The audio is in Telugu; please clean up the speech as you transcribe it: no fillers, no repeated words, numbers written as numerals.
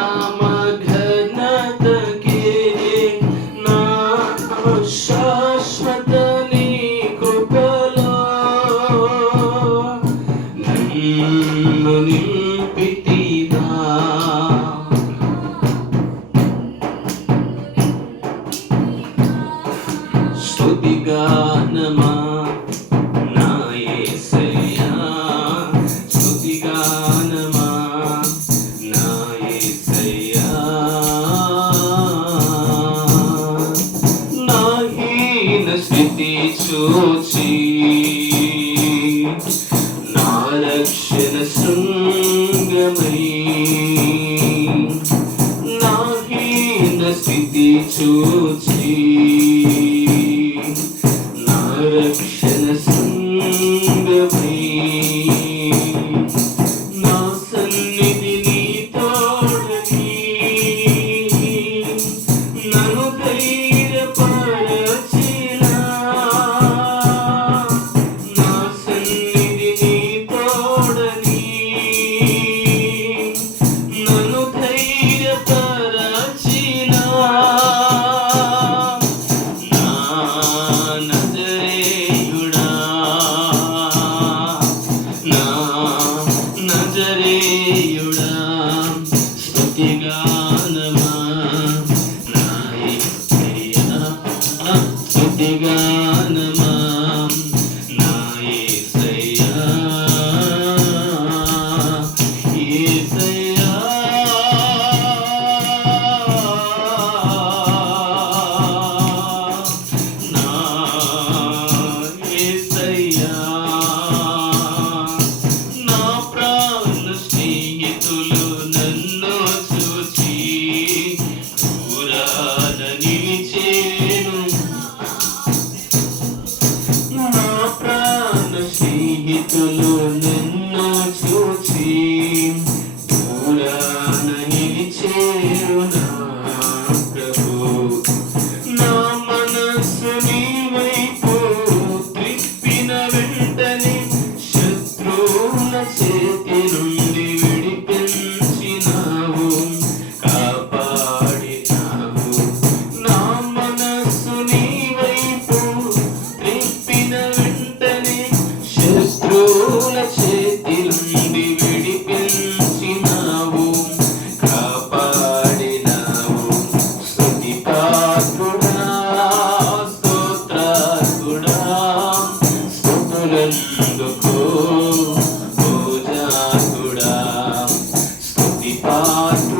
నామ ఘనతకే నా శాశ్వత నీ కృపలో నన్ను నింపితివా. స్తుతిగానమా నా యేసయ్యా, స్తుతిగానమా నా యేసయ్యా. నా హీన స్థితి చూచి నా రక్షణ శృంగమై, నా హీన స్థితి చూచి నా రక్షణ శృంగమై, నా సన్నిధి నీ తోడని నన్ను ధైర్యపరచినా. నా సన్నిధి నీ తోడని నన్ను ధైర్యపరచినా. నా నజరేయుడా, నా నజరేయుడా, స్తుతిగానమా నా యేసయ్యా, స్తుతిగానమా నా యేసయ్యా. యేసయ్యా నా యేసయ్యా. నా ప్రాణ స్నేహితులు నన్ను చూసి దూరాన నిలిచేను. నా ప్రాణ స్నేహితులు నన్ను చూసి దూరాన నిలిచేను. నా ప్రభు నా మనస్సు నీ వైపు త్రిప్పిన వెంటనే శత్రువుల చేతి నుండి విడిపించినావు, కాపాడినావు. నా మనస్సు నీ వైపు త్రిప్పిన వెంటనే శత్రువుల చేతి నుండి విడిపించినావు, కాపాడినావు. స్తుతి పాత్రుడా, స్తోత్రార్హుడా, స్తుతులందుకో పూజార్హుడా. స్తుతి పాత్రుడా,